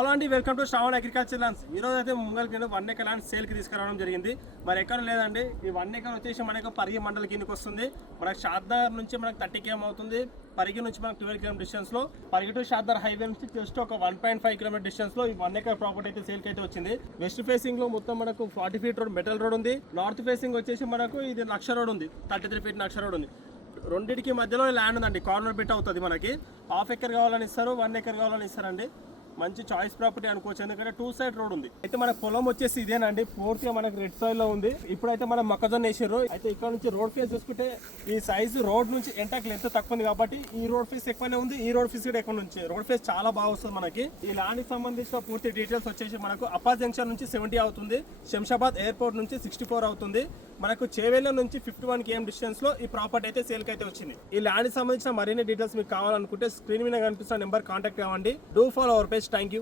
Hello అండి, welcome to Shravan agriculture lands. ఈరోజు అయితే ముంగల్కి 1 ఎకర్ ల్యాండ్ సేల్కి తీసుకురావడం జరిగింది. మరి ఎక్కడ లేదండి, ఈ 1 ఎకర్ వచ్చేసి మనకు పరిగి మండలి కిందకి వస్తుంది. మనకు షాద్దార్ నుంచి మనకు 30 km అవుతుంది. పరిగి నుంచి మనకు 12 km డిస్టెన్స్లో, పరిగి టు షాద్దార్ హైవే నుంచి జస్ట్ ఒక 1.5 km డిస్టెన్స్లో ఈ 1 ఎకర్ ప్రాపర్టీ అయితే సేల్కి అయితే వచ్చింది. వెస్ట్ ఫేసింగ్ లో మొత్తం మనకు 40 feet రోడ్, మెటల్ రోడ్ ఉంది. నార్త్ ఫేసింగ్ వచ్చేసి మనకు ఇది లక్ష రోడ్ ఉంది, 33 feet లక్ష రోడ్ ఉంది. రెండింటికి మధ్యలో ల్యాండ్ ఉందండి, కార్నర్ బిట్ అవుతుంది. మనకి హాఫ్ ఎకర్ కావాలని ఇస్తారు, 1 ఎకర్ కావాలని ఇస్తారండి. మంచి చాయిస్ ప్రాపర్టీ అనుకోవచ్చు, ఎందుకంటే 2 side రోడ్ ఉంది. అయితే మన పొలం వచ్చేసి ఇదేనండి, పూర్తిగా మనకు రెడ్ సాయిల్ లో ఉంది. ఇప్పుడైతే మనం మొక్కజొన్న వేసారు. అయితే ఇక్కడ నుంచి రోడ్ ఫేస్ చూసుకుంటే ఈ సైజు రోడ్ నుంచి ఎంటకు లెంత్ తక్కువ ఉంది కాబట్టి ఈ రోడ్ ఫేస్ ఎక్కువనే ఉంది, ఈ రోడ్ ఫేస్ కూడా ఎక్కువ నుంచి రోడ్ ఫేస్ చాలా బాగా వస్తుంది. మనకి ఈ ల్యాండ్ కి సంబంధించిన పూర్తి డీటెయిల్స్ వచ్చేసి మనకు అప్పా జంక్షన్ నుంచి 70 అవుతుంది, శంషాబాద్ ఎయిర్పోర్ట్ నుంచి 64 అవుతుంది. మనకు చేవేళ్ళ నుంచి 51 km డిస్టెన్స్ లో ఈ ప్రాపర్టీ అయితే సేల్ కి అయితే వచ్చింది. ఈ ల్యాండ్ కి సంబంధించిన మరిన్ని డీటెయిల్స్ మీకు కావాలనుకుంటే స్క్రీన్ మీద కనిపిస్తున్న నెంబర్ కాంటాక్ట్ అవ్వండి. Do follow our page. Thank you.